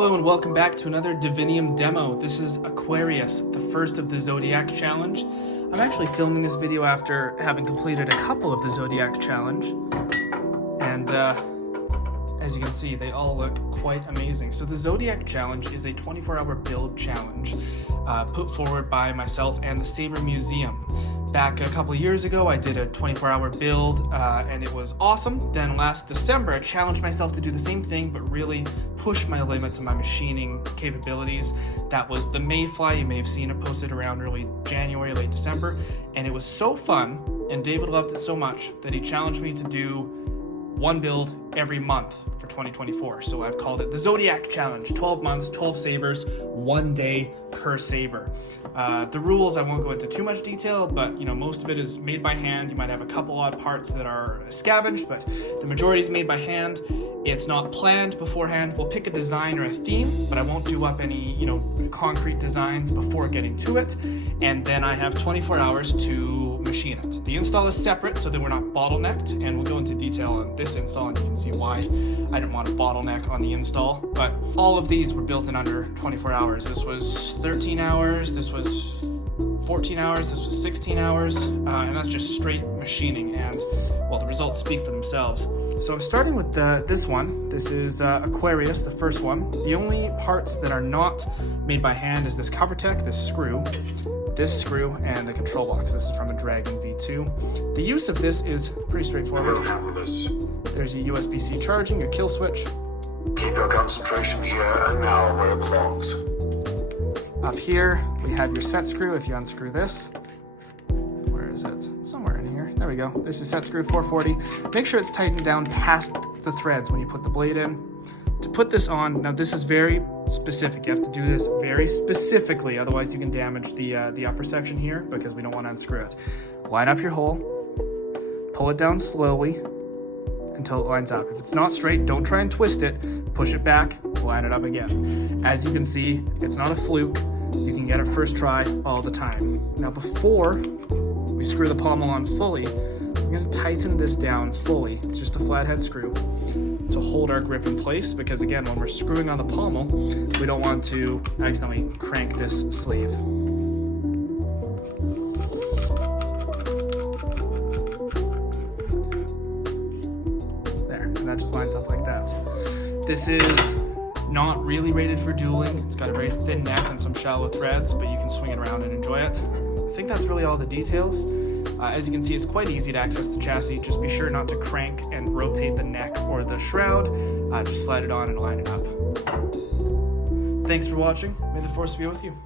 Hello and welcome back to another Divinium demo. This is Aquarius, the first of the Zodiac challenge. I'm actually filming this video after having completed a couple of the Zodiac challenge. And as you can see, they all look quite amazing. So the Zodiac challenge is a 24-hour build challenge put forward by myself and the Saber Museum. Back a couple of years ago, I did a 24-hour build and it was awesome. Then last December, I challenged myself to do the same thing, but really push my limits of my machining capabilities. That was the Mayfly. You may have seen it posted around early January, late December. And it was so fun, and David loved it so much that he challenged me to do one build every month for 2024. So I've called it the Zodiac Challenge. 12 months, 12 sabers, 1 day per saber. The rules, I won't go into too much detail, but most of it is made by hand. You might have a couple odd parts that are scavenged, but the majority is made by hand. It's not planned beforehand. We'll pick a design or a theme, but I won't do up any, concrete designs before getting to it. And then I have 24 hours to machine it. The install is separate so that we're not bottlenecked, and we'll go into detail on this install and you can see why I didn't want to bottleneck on the install. But all of these were built in under 24 hours. This was 13 hours, this was 14 hours, this was 16 hours, and that's just straight machining, and well, the results speak for themselves. So I'm starting with this one. This is Aquarius, the first one. The only parts that are not made by hand is this covertech, this screw, and the control box. This is from a Dragon V2. The use of this is pretty straightforward. There's your USB-C charging, your kill switch. Keep your concentration here and now where it belongs. Up here, we have your set screw if you unscrew this. Where is it? Somewhere in here. There we go. There's your set screw, 440. Make sure it's tightened down past the threads when you put the blade in. To put this on, now this is very specific. You have to do this very specifically, otherwise you can damage the upper section here because we don't want to unscrew it. Line up your hole, pull it down slowly until it lines up. If it's not straight, don't try and twist it. Push it back, line it up again. As you can see, it's not a fluke. You can get it first try all the time. Now before we screw the pommel on fully, we're going to tighten this down fully. It's just a flathead screw to hold our grip in place, because again, when we're screwing on the pommel, we don't want to accidentally crank this sleeve. There, and that just lines up like that. This is not really rated for dueling. It's got a very thin neck and some shallow threads, but you can swing it around and enjoy it. I think that's really all the details. As you can see, it's quite easy to access the chassis. Just be sure not to crank and rotate the neck or the shroud. Just slide it on and line it up. Thanks for watching. May the force be with you.